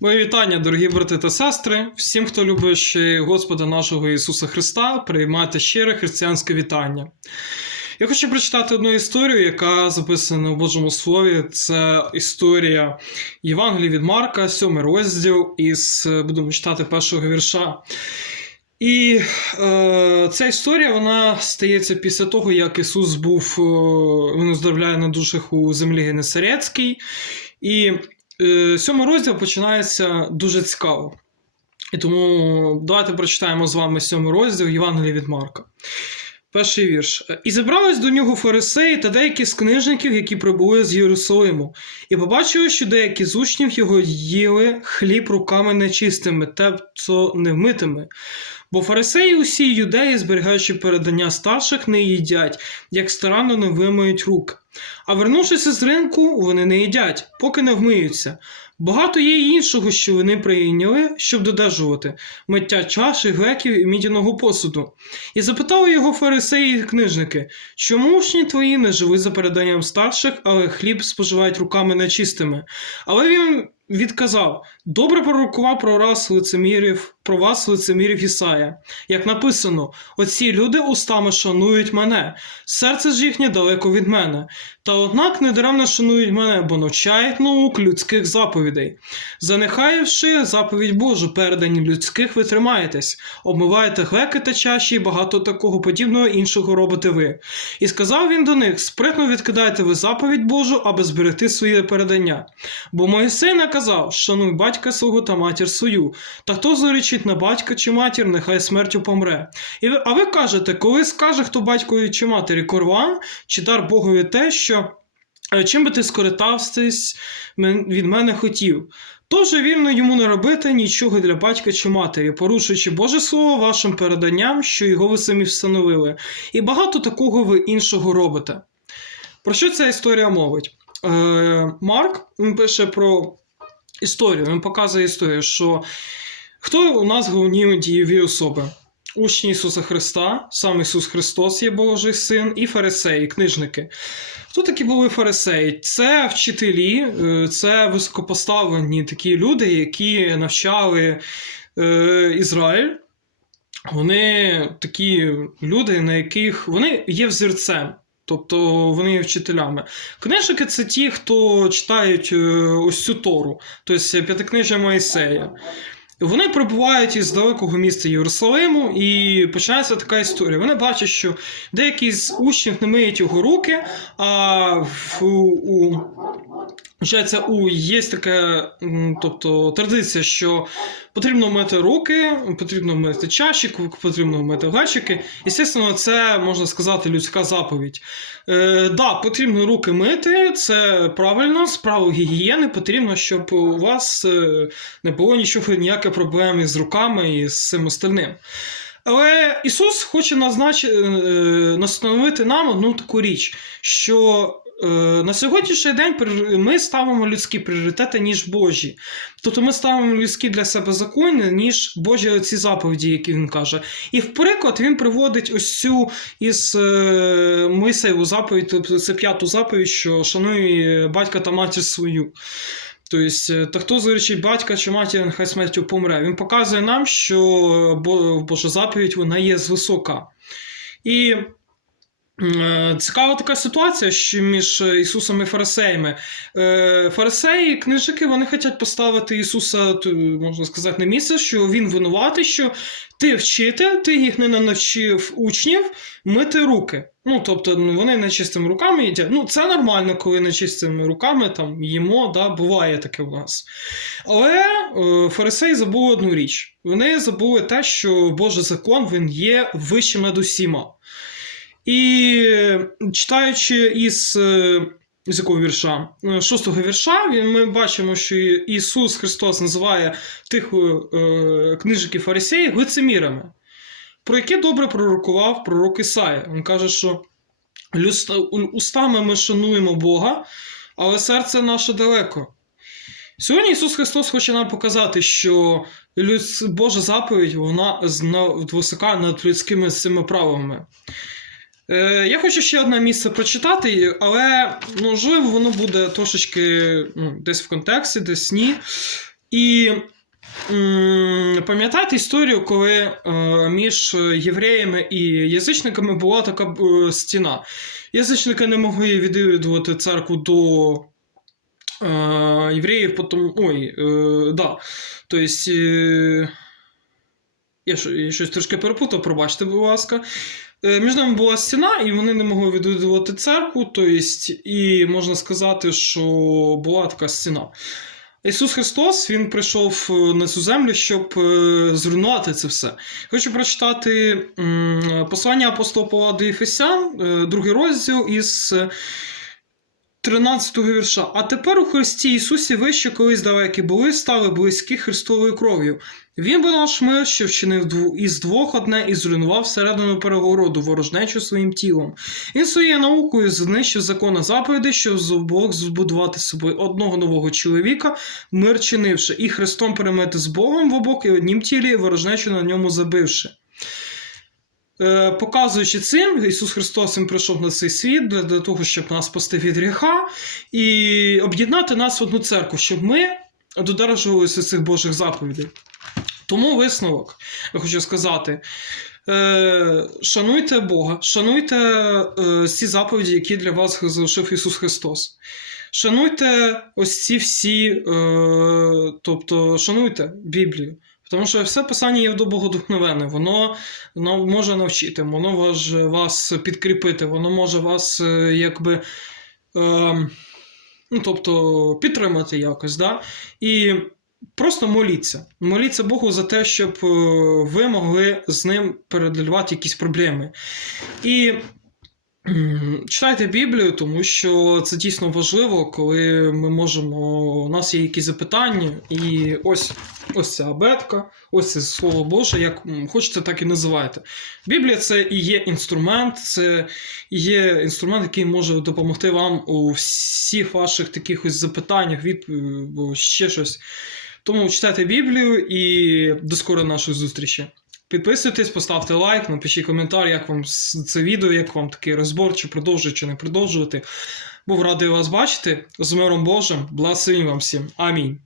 Мої вітання, дорогі брати та сестри, всім, хто любить Господа нашого Ісуса Христа, приймайте щире християнське вітання. Я хочу прочитати одну історію, яка записана у Божому Слові. Це історія Євангелії від Марка, сьомий розділ, із будемо читати першого вірша. І е, ця історія вона стається після того, як Ісус був, е, він оздоровляє на душах у землі Генесарецькій. І сьомий розділ починається дуже цікаво. І тому давайте прочитаємо з вами сьомий розділ Євангелія від Марка. Перший вірш. І зібрались до нього фарисеї та деякі з книжників, які прибули з Єрусалиму, і побачили, що деякі з учнів його їли хліб руками нечистими, тобто невмитими. Бо фарисеї усі юдеї, зберігаючи передання старших, не їдять, як старанно не вимиють рук. А вернувшись з ринку, вони не їдять, поки не вмиються. Багато є й іншого, що вони прийняли, щоб додержувати миття чаші, греків і мідяного посуду. І запитали його фарисеї і книжники, чому учні твої не живуть за переданням старших, але хліб споживають руками нечистими. Але він відказав: добре пророкував про раз лицемірів, про вас лицемірів Ісая. Як написано: оці люди устами шанують мене, серце ж їхнє далеко від мене. Та однак недаремно шанують мене, бо навчають наук людських заповідей. Занехаєвши заповідь Божу, передані людських, ви тримаєтесь, обмиваєте глеки та чаші, і багато такого подібного іншого робите ви. І сказав він до них: спритно відкидайте ви заповідь Божу, аби зберегти своє передання. Бо Моїсей наказав: шануй батька свого та матір свою, та хто злорічить на батька чи матір, нехай смертю помре. І ви, а ви кажете, коли скаже хто батькові чи матері корван, чи дар Богові те, що е, чим би ти скористався від мене хотів. Тож вільно йому не робити нічого для батька чи матері, порушуючи Боже Слово вашим переданням, що його ви самі встановили, і багато такого ви іншого робите. Про що ця історія мовить? Е, Марк він пише про історію, він показує історію, що хто у нас головні дієві особи? Учні Ісуса Христа, сам Ісус Христос є Божий Син, і фарисеї, книжники. Хто такі були фарисеї? Це вчителі, е, це високопоставлені такі люди, які навчали е, Ізраїль. Вони такі люди, на яких вони є взірцем. Тобто вони є вчителями. Книжники це ті, хто читають е, ось цю Тору, тобто п'ятикнижжя Моїсея. Вони прибувають із далекого міста Єрусалиму, і починається така історія. Вони бачать, що деякі з учнів не миють його руки, а в, у, Получається, у є така тобто, традиція, що потрібно мити руки, потрібно мити чаші, потрібно мити глечики. І, звісно, це можна сказати людська заповідь. Е, да, потрібно руки мити, це правильно, справу гігієни потрібно, щоб у вас е, не було нічого, ніяких проблем із руками і з цим остальним. Але Ісус хоче назнач... Е, настановити нам одну таку річ, що Е, на сьогоднішній день ми ставимо людські пріоритети, ніж Божі. Тобто ми ставимо людські для себе закони, ніж Божі ці заповіді, які він каже. І в приклад він приводить ось цю із е, Мойсеєву заповідь, тобто це п'яту заповідь, що шанує батька та матір свою. Тобто, та хто зречить батька чи матір, нехай смертю помре. Він показує нам, що Божа заповідь вона є звисока. І Е, цікава така ситуація між Ісусом і Фарисеями. Е, фарисеї, книжники, вони хочуть поставити Ісуса, можна сказати, на місце, що Він винуватий, що ти вчитель, ти їх не навчив учнів мити руки. Ну, тобто, ну, вони нечистими руками їдять. Ну, це нормально, коли нечистими руками там їмо, да, буває таке у нас. Але е, фарисеї забули одну річ: вони забули те, що Божий закон він є вищим над усіма. І читаючи із е, з якого вірша? Е, шостого вірша, ми бачимо, що Ісус Христос називає тих е, книжників фарисеїв лицемірами, про яке добре пророкував пророк Ісая. Він каже, що устами ми шануємо Бога, але серце наше далеко. Сьогодні Ісус Христос хоче нам показати, що Божа заповідь вона висока над людськими цими правами. Е, Я хочу ще одне місце прочитати, але можливо воно буде трошечки ну, десь в контексті, десь ні. І пам'ятаєте історію, коли е, між євреями і язичниками була така е, стіна. Язичники не могли відвідувати церкву до е, євреїв, потім. Ой, е, да. Тобто. Е, я щось трошки перепутав, пробачте, будь ласка. Е, Між ними була стіна, і вони не могли відвідувати церкву, тобто, і можна сказати, що була така стіна. Ісус Христос Він прийшов е, на цю землю, щоб е, зруйнувати це все. Хочу прочитати послання апостола Павла до Єфесян, другий розділ із е, 13 вірша. А тепер у Христі Ісусі ви, що колись далекі були, стали близькі Христовою кров'ю. Він би наш мир, що вчинив із двох одне і зруйнував всередину перегороду ворожнечу своїм тілом. Він своєю наукою знищив закон заповідей, щоб з обох збудувати собою одного нового чоловіка, мир чинивши, і Христом перемити з Богом в обох і однім тілі, ворожнечу на ньому забивши. Е, Показуючи цим, Ісус Христос він прийшов на цей світ для, того, щоб нас спасти від гріха і об'єднати нас в одну церкву, щоб ми додержувалися цих Божих заповідей. Тому висновок, я хочу сказати. Е, шануйте Бога, шануйте е, ці заповіді, які для вас залишив Ісус Христос. Шануйте ось ці всі, тобто шануйте Біблію. Тому що все писання є богодухновенне, воно, воно може навчити, воно може вас підкріпити, воно може вас е, якби. Е, ну, тобто підтримати якось. Да? І Просто моліться. Моліться Богу за те, щоб е, ви могли з ним передалювати якісь проблеми. І читайте Біблію, тому що це дійсно важливо, коли ми можемо. У нас є якісь запитання, і ось ось ця абетка, ось це слово Боже, як хочете, так і називайте. Біблія це і є інструмент, це і є інструмент, який може допомогти вам у всіх ваших таких ось запитаннях, відповідь, або ще щось. Тому читайте Біблію і до скорої нашої зустрічі. Підписуйтесь, поставте лайк, напишіть коментар, як вам це відео, як вам такий розбор, чи продовжувати, чи не продовжувати. Був радий вас бачити. З миром Божим. Благословінь вам всім. Амінь.